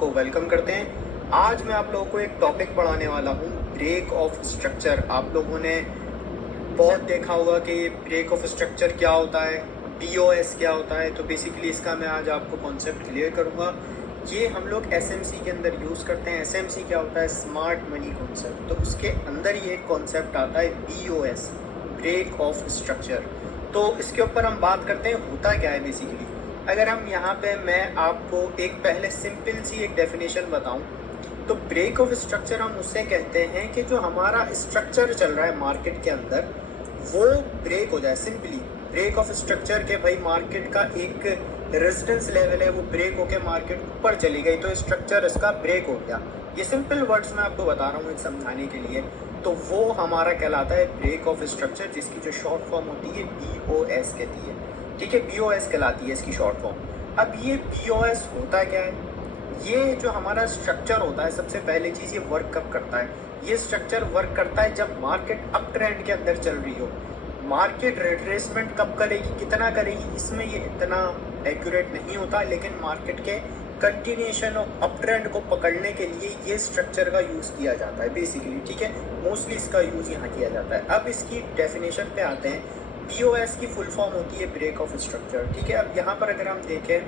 आपको वेलकम करते हैं। आज मैं आप लोगों को एक टॉपिक पढ़ाने वाला हूँ, ब्रेक ऑफ स्ट्रक्चर। आप लोगों ने बहुत देखा होगा कि ब्रेक ऑफ स्ट्रक्चर क्या होता है, बीओएस क्या होता है। तो बेसिकली इसका मैं आज आपको कॉन्सेप्ट क्लियर करूँगा। ये हम लोग एसएमसी के अंदर यूज़ करते हैं। एसएमसी क्या होता है? Smart money concept. तो उसके अंदर ये एक कॉन्सेप्ट आता है बीओएस, ब्रेक ऑफ स्ट्रक्चर। तो इसके ऊपर हम बात करते हैं होता क्या है बेसिकली। अगर हम यहाँ पे मैं आपको एक पहले सिंपल सी एक डेफिनेशन बताऊं, तो ब्रेक ऑफ स्ट्रक्चर हम उससे कहते हैं कि जो हमारा स्ट्रक्चर चल रहा है मार्केट के अंदर वो ब्रेक हो जाए। सिंपली ब्रेक ऑफ स्ट्रक्चर के भाई मार्केट का एक रेजिस्टेंस लेवल है, वो ब्रेक होके मार्केट ऊपर चली गई तो स्ट्रक्चर इसका ब्रेक हो गया। ये सिंपल वर्ड्स में आपको बता रहा हूँ एक समझाने के लिए। तो वो हमारा कहलाता है ब्रेक ऑफ स्ट्रक्चर, जिसकी जो शॉर्ट फॉर्म होती है बीओएस कहती है। ठीक है, बीओएस कहलाती है इसकी शॉर्ट फॉर्म। अब ये बीओएस होता क्या है? ये जो हमारा स्ट्रक्चर होता है, सबसे पहले चीज़ ये वर्क कब करता है? ये स्ट्रक्चर वर्क करता है जब मार्केट अप ट्रेंड के अंदर चल रही हो। मार्केट रिट्रेसमेंट कब करेगी, कितना करेगी, इसमें ये इतना एक्यूरेट नहीं होता, लेकिन मार्केट के कंटिन्यूएशन ऑफ अप ट्रेंड को पकड़ने के लिए ये स्ट्रक्चर का यूज़ किया जाता है बेसिकली। ठीक है, मोस्टली इसका यूज़ यहाँ किया जाता है। अब इसकी डेफिनेशन पे आते हैं। बीओएस की फुल फॉर्म होती है ब्रेक ऑफ स्ट्रक्चर। ठीक है, अब यहाँ पर अगर हम देखें,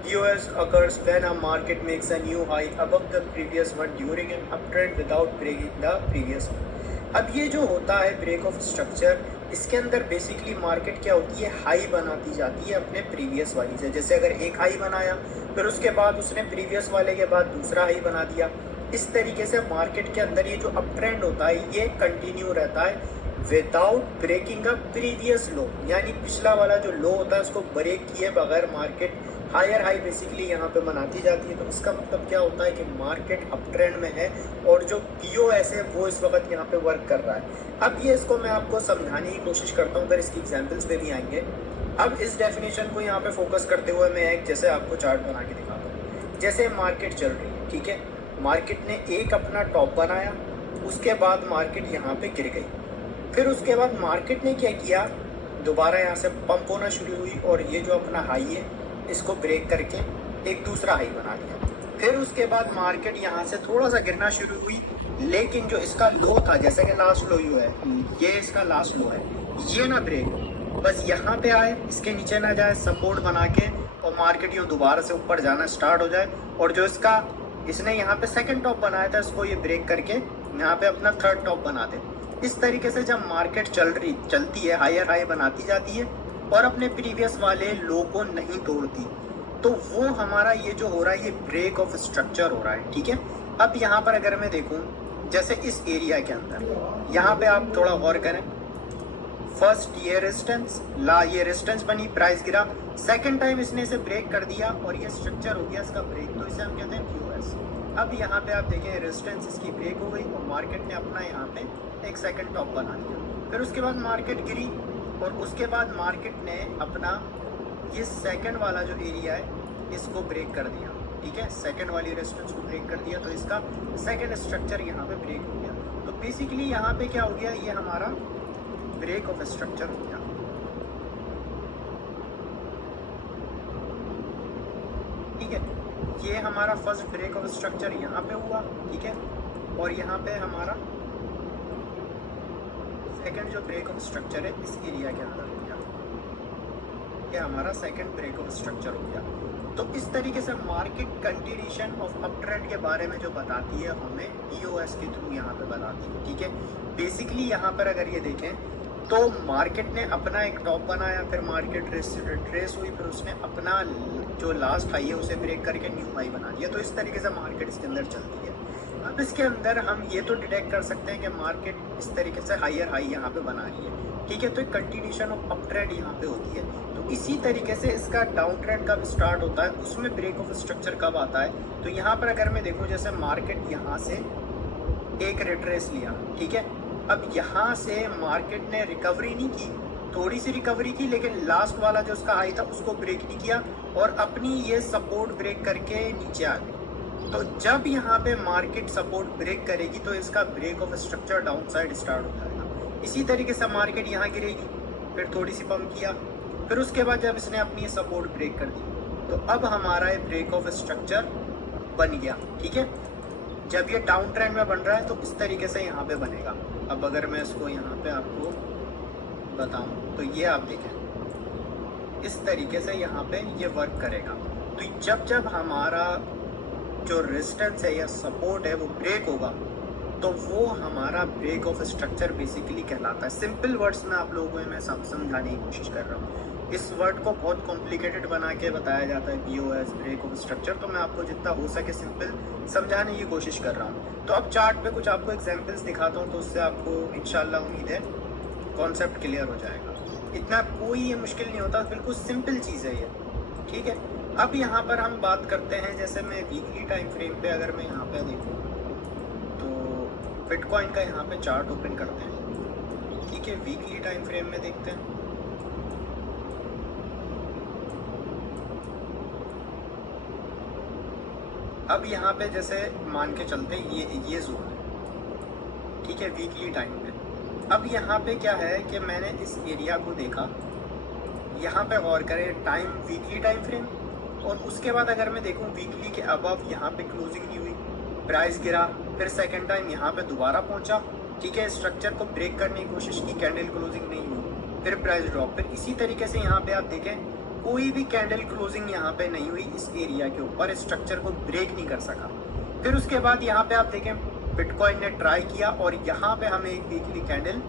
BOS occurs when a market makes a new high above the previous one during an uptrend without breaking the previous one। अब ये जो होता है ब्रेक ऑफ स्ट्रक्चर, इसके अंदर बेसिकली मार्केट क्या होती है, हाई बनाती जाती है अपने प्रीवियस वाली से। जैसे अगर एक हाई बनाया, फिर उसके बाद उसने प्रीवियस वाले के बाद दूसरा हाई बना दिया। इस तरीके से मार्केट के अंदर ये जो अप ट्रेंड होता है ये कंटिन्यू रहता है without breaking a previous low, यानी पिछला वाला जो लो होता है उसको ब्रेक किए बगैर मार्केट हायर हाई बेसिकली यहाँ पे बनाती जाती है। तो इसका मतलब क्या होता है कि मार्केट अप ट्रेंड में है और जो बीओएस है वो इस वक्त यहाँ पे वर्क कर रहा है। अब ये इसको मैं आपको समझाने की कोशिश करता हूँ, फिर इसकी एग्जांपल्स पे भी आएंगे। अब इस डेफिनेशन को यहाँ पे फोकस करते हुए मैं एक जैसे आपको चार्ट बना के दिखाता हूँ। जैसे मार्केट चल रही है, ठीक है, मार्केट ने एक अपना टॉप बनाया, उसके बाद मार्केट यहाँ पे गिर गई। फिर उसके बाद मार्केट ने क्या किया, दोबारा यहाँ से पंप होना शुरू हुई और ये जो अपना हाई है इसको ब्रेक करके एक दूसरा हाई बना लिया। फिर उसके बाद मार्केट यहाँ से थोड़ा सा गिरना शुरू हुई, लेकिन जो इसका लो था, जैसे कि लास्ट लो यू है, ये इसका लास्ट लो है, ये ना ब्रेक हो, बस यहाँ पे आए, इसके नीचे ना जाए, सपोर्ट बना के और मार्केट यूँ दोबारा से ऊपर जाना स्टार्ट हो जाए। और जो इसका इसने यहाँ पे सेकेंड टॉप बनाया था इसको ये ब्रेक करके यहाँ पे अपना थर्ड टॉप बना दे। इस तरीके से जब मार्केट चलती है, हायर हाई बनाती जाती है और अपने प्रीवियस वाले लो को नहीं तोड़ती, तो वो हमारा ये जो हो रहा है ये ब्रेक ऑफ स्ट्रक्चर हो रहा है। ठीक है, अब यहाँ पर अगर मैं देखूँ, जैसे इस एरिया के अंदर यहाँ पे आप थोड़ा गौर करें, फर्स्ट ये रेजिस्टेंस ये रेजिस्टेंस बनी, प्राइस गिरा, सेकंड टाइम इसने इसे ब्रेक कर दिया और ये स्ट्रक्चर हो गया इसका ब्रेक, तो इसे हम कहते हैं बीओएस। अब यहाँ पे आप देखें रेजिस्टेंस इसकी ब्रेक हो गई और मार्केट ने अपना यहाँ पे एक सेकंड टॉप बना लिया। फिर उसके बाद मार्केट गिरी और उसके बाद मार्केट ने अपना ये सेकंड वाला जो एरिया है इसको ब्रेक कर दिया। ठीक है, सेकंड वाली रेजिस्टेंस को ब्रेक कर दिया तो इसका सेकंड स्ट्रक्चर यहाँ पे ब्रेक हो गया। तो बेसिकली यहाँ पे क्या हो गया, ये हमारा ब्रेक ऑफ स्ट्रक्चर हो गया। ठीक है, ये हमारा फर्स्ट ब्रेक ऑफ स्ट्रक्चर यहाँ पे हुआ। ठीक है, और यहाँ पे हमारा सेकंड जो ब्रेक ऑफ स्ट्रक्चर है इस एरिया के अंदर हो गया, ये हमारा सेकंड ब्रेक ऑफ स्ट्रक्चर हो गया। तो इस तरीके से market continuation of up trend के बारे में जो बताती है हमें बीओएस के थ्रू यहाँ पे बताती है। ठीक है, बेसिकली यहाँ पर अगर ये देखें तो मार्केट ने अपना एक टॉप बनाया, फिर मार्केट ट्रेस हुई, फिर उसने अपना जो लास्ट हाई है उसे ब्रेक करके न्यू हाई बना दिया। तो इस तरीके से मार्केट इसके अंदर चलती है। अब इसके अंदर हम ये तो डिटेक्ट कर सकते हैं कि मार्केट इस तरीके से हायर हाई यहाँ पे बना रही है। ठीक है, तो एक कंटिन्यूएशन ऑफ अप ट्रेंड यहाँ पे होती है। तो इसी तरीके से इसका डाउन ट्रेंड कब स्टार्ट होता है, उसमें ब्रेक ऑफ स्ट्रक्चर कब आता है। तो यहाँ पर अगर मैं देखूँ, जैसे मार्केट यहाँ से एक रिट्रेस लिया, ठीक है, अब यहाँ से मार्केट ने रिकवरी नहीं की, थोड़ी सी रिकवरी की, लेकिन लास्ट वाला जो उसका हाई था उसको ब्रेक नहीं किया और अपनी ये सपोर्ट ब्रेक करके नीचे आ गई। तो जब यहाँ पे मार्केट सपोर्ट ब्रेक करेगी तो इसका break of structure down side start हो जाएगा। इसी तरीके से मार्केट यहाँ गिरेगी, फिर थोड़ी सी पंप किया, फिर उसके बाद जब इसने अपनी सपोर्ट ब्रेक कर दी तो अब हमारा ये ब्रेक ऑफ स्ट्रक्चर बन गया, ठीक है। जब ये डाउन ट्रेंड में बन रहा है तो इस तरीके से यहाँ पे बनेगा। अब अगर मैं इसको यहाँ पे आपको बताऊँ तो ये आप देखें इस तरीके से यहाँ पे ये वर्क करेगा। तो जब जब हमारा जो रेजिस्टेंस है या सपोर्ट है वो ब्रेक होगा तो वो हमारा ब्रेक ऑफ स्ट्रक्चर बेसिकली कहलाता है। सिंपल वर्ड्स में आप लोगों को मैं समझाने की कोशिश कर रहा हूँ। इस वर्ड को बहुत कॉम्प्लिकेटेड बना के बताया जाता है BOS, ब्रेक ऑफ स्ट्रक्चर, तो मैं आपको जितना हो सके सिंपल समझाने की कोशिश कर रहा हूँ। तो अब चार्ट पे कुछ आपको एग्जांपल्स दिखाता हूँ तो उससे आपको इंशाल्लाह उम्मीद है कॉन्सेप्ट क्लियर हो जाएगा। इतना कोई ये मुश्किल नहीं होता, बिल्कुल सिंपल चीज़ है ये, ठीक है। अब यहाँ पर हम बात करते हैं, जैसे मैं वीकली टाइम फ्रेम पे अगर मैं यहाँ पे देखूँ तो बिटकॉइन का यहाँ पे चार्ट ओपन करते हैं, ठीक है। वीकली टाइम फ्रेम में देखते हैं। अब यहाँ पे जैसे मान के चलते हैं ये जोन है, ठीक है, वीकली टाइम पे। अब यहाँ पे क्या है कि मैंने इस एरिया को देखा, यहाँ पे गौर करें टाइम वीकली टाइम फ्रेम, और उसके बाद अगर मैं देखूँ वीकली के अबव यहाँ पे क्लोजिंग नहीं हुई, प्राइस गिरा, फिर सेकंड टाइम यहाँ पे दोबारा पहुँचा, ठीक है, स्ट्रक्चर को ब्रेक करने की कोशिश की, कैंडल क्लोजिंग नहीं हुई, फिर प्राइस ड्रॉप। फिर इसी तरीके से यहाँ पे आप देखें कोई भी कैंडल क्लोजिंग यहाँ पे नहीं हुई इस एरिया के ऊपर, स्ट्रक्चर को ब्रेक नहीं कर सका। फिर उसके बाद यहाँ पे आप देखें बिटकॉइन ने ट्राई किया और यहाँ पे हमें एक वीकली कैंडल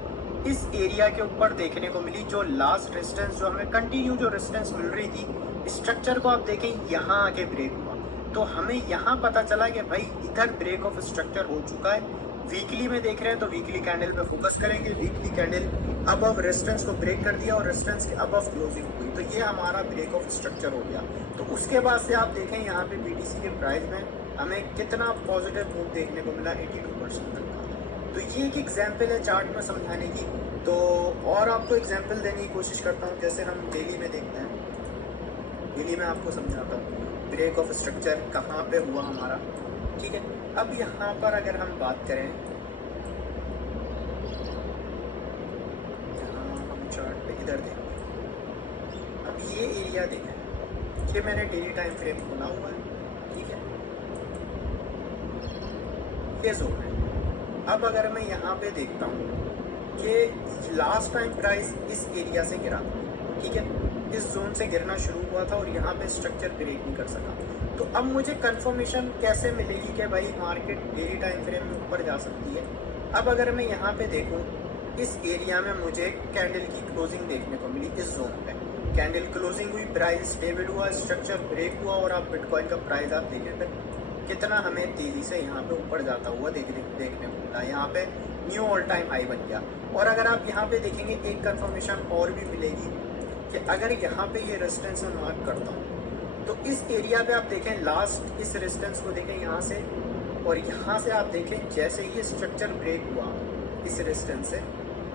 इस एरिया के ऊपर देखने को मिली, जो लास्ट रेजिस्टेंस जो हमें कंटिन्यू जो रेजिस्टेंस मिल रही थी स्ट्रक्चर को आप देखें यहाँ आके ब्रेक हुआ। तो हमें यहाँ पता चला कि भाई इधर ब्रेक ऑफ स्ट्रक्चर हो चुका है। वीकली में देख रहे हैं तो वीकली कैंडल पे फोकस करेंगे, वीकली कैंडल अबव रेजिस्टेंस को ब्रेक कर दिया और रेजिस्टेंस के अबव क्लोजिंग हुई, तो ये हमारा ब्रेक ऑफ स्ट्रक्चर हो गया। तो उसके बाद से आप देखें यहाँ पे BTC के प्राइस में हमें कितना पॉजिटिव मूव देखने को मिला, 82% तक का। तो ये एक एग्जाम्पल है चार्ट में समझाने की। तो और आपको एग्जाम्पल देने की कोशिश करता हूँ, जैसे हम डेली में देखते हैं, डेली में आपको समझाता हूँ ब्रेक ऑफ स्ट्रक्चर कहाँ पे हुआ हमारा, ठीक है। अब यहाँ पर अगर हम बात करें, यहाँ हम चार्ट पे इधर देखें, अब ये एरिया देखें, ये मैंने डेली टाइम फ्रेम खोला हुआ है, ठीक है, ये जोन है। अब अगर मैं यहाँ पे देखता हूँ कि लास्ट टाइम प्राइस इस एरिया से गिरा, ठीक है, इस जोन से गिरना शुरू हुआ था और यहाँ पे स्ट्रक्चर ब्रेक नहीं कर सका। तो अब मुझे कंफर्मेशन कैसे मिलेगी कि भाई मार्केट डेली टाइम फ्रेम में ऊपर जा सकती है। अब अगर मैं यहाँ पे देखूँ इस एरिया में मुझे कैंडल की क्लोजिंग देखने को मिली, इस जोन पे कैंडल क्लोजिंग हुई, प्राइस स्टेबल हुआ, स्ट्रक्चर ब्रेक हुआ, और आप बिटकॉइन का प्राइस आप देखें फिर कितना हमें तेज़ी से यहाँ पे ऊपर जाता हुआ देखने को मिला, यहाँ पे न्यू ऑल टाइम हाई बन गया। और अगर आप यहाँ पे देखेंगे एक कंफर्मेशन और भी मिलेगी कि अगर यहाँ पे ये रेजिस्टेंस मैं मार्क करता हूँ तो इस एरिया पे आप देखें लास्ट इस रेजिस्टेंस को देखें यहाँ से, और यहाँ से आप देखें जैसे ही स्ट्रक्चर ब्रेक हुआ इस रेजिस्टेंस से,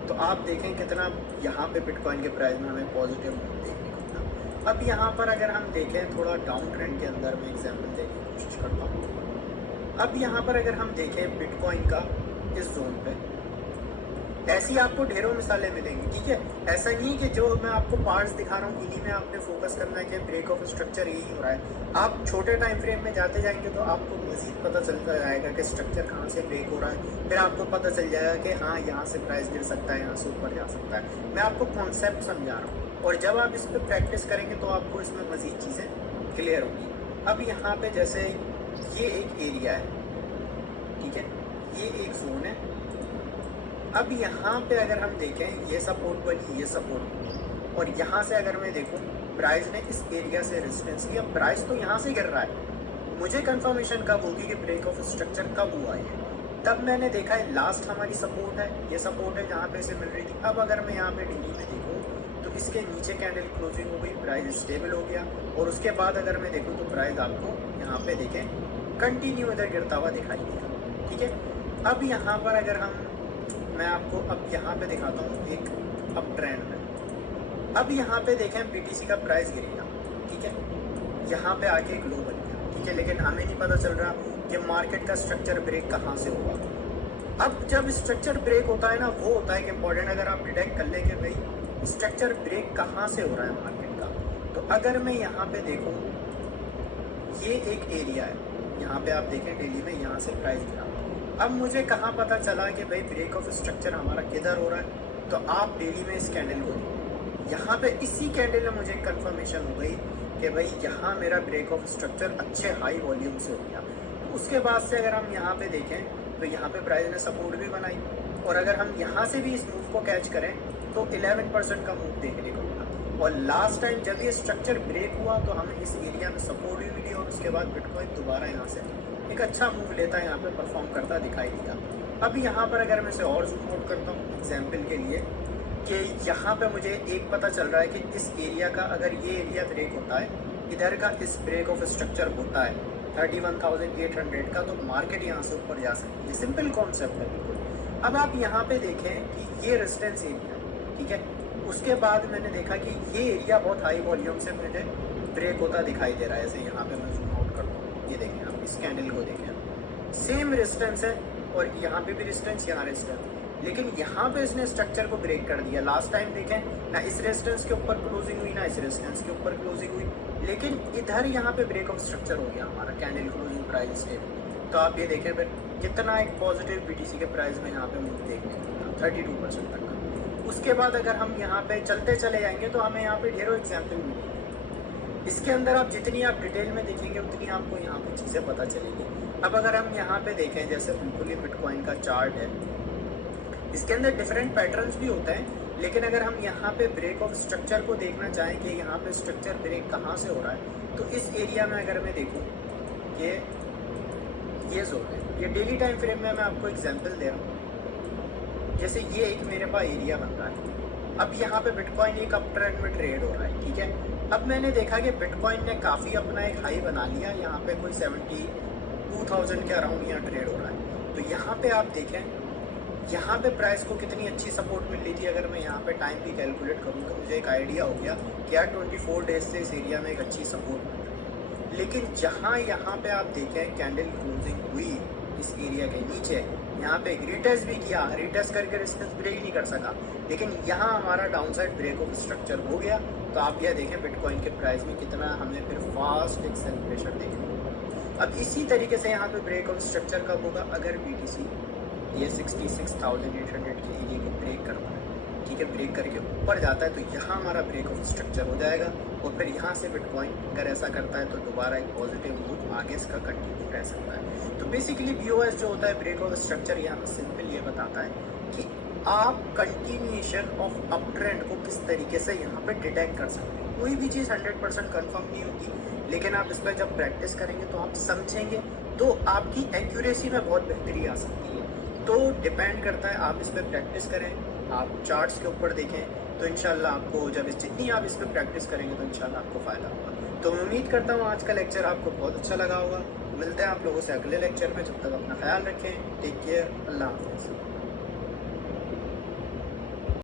तो आप देखें कितना यहाँ पे बिटकॉइन के प्राइस में हमें पॉजिटिव देखने को मिला। अब यहाँ पर अगर हम देखें थोड़ा डाउन ट्रेंड के अंदर में एग्जाम्पल देने की कोशिश करता हूँ। अब यहाँ पर अगर हम देखें बिटकॉइन का इस जोन पे, ऐसी आपको ढेरों मिसालें मिलेंगी, ठीक है। ऐसा नहीं कि जो मैं आपको पार्ट्स दिखा रहा हूँ इन्हीं में आपने फोकस करना है कि ब्रेक ऑफ स्ट्रक्चर यही हो रहा है। आप छोटे टाइम फ्रेम में जाते जाएंगे तो आपको मजीद पता चलता जाएगा कि स्ट्रक्चर कहाँ से ब्रेक हो रहा है, फिर आपको पता चल जाएगा कि हाँ यहाँ से प्राइस गिर सकता है, यहाँ से ऊपर जा सकता है। मैं आपको कॉन्सेप्ट समझा रहा हूँ, और जब आप इस पर प्रैक्टिस करेंगे तो आपको इसमें मजीद चीज़ें क्लियर होंगी। अब यहाँ पे जैसे ये एक एरिया है, ठीक है, ये एक जोन है। अब यहाँ पे अगर हम देखें ये सपोर्ट बनी, ये सपोर्ट बनी, और यहाँ से अगर मैं देखूँ प्राइस ने इस एरिया से रेजिस्टेंस किया, प्राइस तो यहाँ से गिर रहा है। मुझे कंफर्मेशन कब होगी कि ब्रेक ऑफ स्ट्रक्चर कब हुआ है, तब मैंने देखा है लास्ट हमारी सपोर्ट है, ये सपोर्ट है जहाँ पे इसे मिल रही थी। अब अगर मैं यहाँ पे डेली में देखूँ तो इसके नीचे कैंडल क्लोजिंग हो गई, प्राइस स्टेबल हो गया, और उसके बाद अगर मैं देखूँ तो प्राइस आपको यहाँ पे देखें कंटिन्यू इधर गिरता हुआ दिखाई दिया, ठीक है। अब यहाँ पर अगर मैं आपको अब यहाँ पे दिखाता हूँ एक अप ट्रेंड में। अब यहाँ पे देखें BTC का प्राइस गिरेगा, ठीक है, यहाँ पे आके एक लो बन गया, ठीक है, लेकिन हमें नहीं पता चल रहा कि मार्केट का स्ट्रक्चर ब्रेक कहाँ से होगा। अब जब स्ट्रक्चर ब्रेक होता है ना, वो होता है कि इम्पोर्टेंट, अगर आप डिटेक्ट कर लेंगे भाई स्ट्रक्चर ब्रेक कहाँ से हो रहा है मार्केट का। तो अगर मैं यहाँ पे देखूँ ये एक एरिया है, यहाँ पे आप देखें डेली में यहाँ से प्राइस गिरा। अब मुझे कहाँ पता चला कि भाई ब्रेक ऑफ स्ट्रक्चर हमारा किधर हो रहा है, तो आप डेली में इस कैंडल को देखिए। यहाँ पे इसी कैंडल में मुझे कंफर्मेशन हो गई कि भाई यहाँ मेरा ब्रेक ऑफ स्ट्रक्चर अच्छे हाई वॉल्यूम से हो गया। तो उसके बाद से अगर हम यहाँ पे देखें तो यहाँ पे प्राइस ने सपोर्ट भी बनाई, और अगर हम यहाँ से भी इस मूव को कैच करें तो 11% का मूव देखने को मिला। और लास्ट टाइम जब ये स्ट्रक्चर ब्रेक हुआ तो हमें इस एरिया में सपोर्ट भी मिली, और उसके बाद बिटकॉइन दोबारा यहाँ से एक अच्छा मूव लेता है, यहाँ पे परफॉर्म करता दिखाई दिया। अब यहाँ पर अगर मैं इसे और जूम आउट करता हूँ एग्जाम्पल के लिए, कि यहाँ पे मुझे एक पता चल रहा है कि इस एरिया का अगर ये एरिया ब्रेक होता है, इधर का इस ब्रेक ऑफ स्ट्रक्चर होता है 31,800 का, तो मार्केट यहाँ से ऊपर जा सकती है। सिंपल कॉन्सेप्ट है बिल्कुल। अब आप यहाँ पे देखें कि ये रेजिस्टेंस एरिया, ठीक है, उसके बाद मैंने देखा कि ये एरिया बहुत हाई वॉल्यूम से मुझे ब्रेक होता दिखाई दे रहा है। जैसे यहाँ पे मैं जूम आउट करता हूँ, ये देखें आप इस कैंडल को देखें, सेम रेजिस्टेंस है, और यहाँ पे भी रेजिस्टेंस, यहाँ रेजिस्टेंस, लेकिन यहाँ पे इसने स्ट्रक्चर को ब्रेक कर दिया। लास्ट टाइम देखें ना इस रेजिस्टेंस के ऊपर क्लोजिंग हुई, ना इस रेजिस्टेंस के ऊपर क्लोजिंग हुई, लेकिन इधर यहाँ पे ब्रेक ऑफ स्ट्रक्चर हो गया हमारा कैंडल क्लोजिंग प्राइस स्टेप। तो आप ये देखें फिर कितना एक पॉजिटिव बीटीसी के प्राइस में यहाँ पे मूव देखने को मिला 32% तक का। उसके बाद अगर हम यहाँ पे चलते चले जाएंगे तो हमें यहाँ पे ढेरों एग्जाम्पल मिलेंगे। इसके अंदर आप जितनी आप डिटेल में देखेंगे उतनी आपको यहाँ पे चीज़ें पता चलेंगी। अब अगर हम यहाँ पे देखें, जैसे बिल्कुल ही बिटकॉइन का चार्ट है, इसके अंदर डिफरेंट पैटर्न्स भी होते हैं, लेकिन अगर हम यहाँ पे ब्रेक ऑफ स्ट्रक्चर को देखना चाहें कि यहाँ पे स्ट्रक्चर ब्रेक कहाँ से हो रहा है, तो इस एरिया में अगर मैं देखूँ ये जोन है, ये डेली टाइम फ्रेम में मैं आपको एग्जांपल दे रहा हूँ। जैसे ये एक मेरे पास एरिया बन रहा है, अब यहाँ पे बिटकॉइन एक अप ट्रेंड में ट्रेड हो रहा है, ठीक है। अब मैंने देखा कि बिटकॉइन ने काफ़ी अपना एक हाई बना लिया, यहाँ पे कोई 72,000 के अराउंड यहाँ ट्रेड हो रहा है। तो यहाँ पे आप देखें, यहाँ पे प्राइस को कितनी अच्छी सपोर्ट मिल रही थी। अगर मैं यहाँ पे टाइम भी कैलकुलेट करूँ तो मुझे एक आइडिया हो गया कि यार 24 डेज से इस एरिया में एक अच्छी सपोर्ट मिल रही है। लेकिन जहाँ यहाँ पे आप देखें कैंडल क्लोजिंग हुई इस एरिया के नीचे, यहाँ पे रिटेस्ट भी किया, रिटेस्ट करके रेजिस्टेंस ब्रेक नहीं कर सका, लेकिन यहाँ हमारा डाउनसाइड ब्रेक ऑफ स्ट्रक्चर हो गया। तो आप यह देखें बिटकॉइन के प्राइस में कितना हमें फिर फास्ट एक सेल प्रेशर देखने को मिला। अब इसी तरीके से यहाँ पे ब्रेक ऑफ स्ट्रक्चर कब होगा, अगर बीटीसी ये 66,800 के एरिया को ब्रेक करता है, ठीक है, ब्रेक करके ऊपर जाता है, तो यहाँ हमारा ब्रेक ऑफ स्ट्रक्चर हो जाएगा। और फिर यहाँ से बिटकॉइन अगर ऐसा करता है तो दोबारा एक पॉजिटिव मूव आगे इसका कंटिन्यू रह सकता है। तो बेसिकली बीओएस जो होता है ब्रेक ऑफ स्ट्रक्चर, यहाँ सिंपल ये बताता है कि आप कंटिन्यूएशन ऑफ अप ट्रेंड को किस तरीके से यहाँ पे डिटेक्ट कर सकते हैं। कोई भी चीज़ 100% कन्फर्म नहीं होती, लेकिन आप इस पर जब प्रैक्टिस करेंगे तो आप समझेंगे, तो आपकी एक्यूरेसी में बहुत बेहतरी आ सकती है। तो डिपेंड करता है, आप इस पर प्रैक्टिस करें, आप चार्ट्स के ऊपर देखें, तो इंशाल्लाह आपको जब जितनी आप इस पर प्रैक्टिस करेंगे तो इंशाल्लाह आपको फ़ायदा होगा। तो मैं उम्मीद करता हूँ आज का लेक्चर आपको बहुत अच्छा लगा होगा। मिलते हैं आप लोगों से अगले लेक्चर में, जब तक अपना ख्याल रखें, टेक केयर, अल्लाह हाफ़िज़।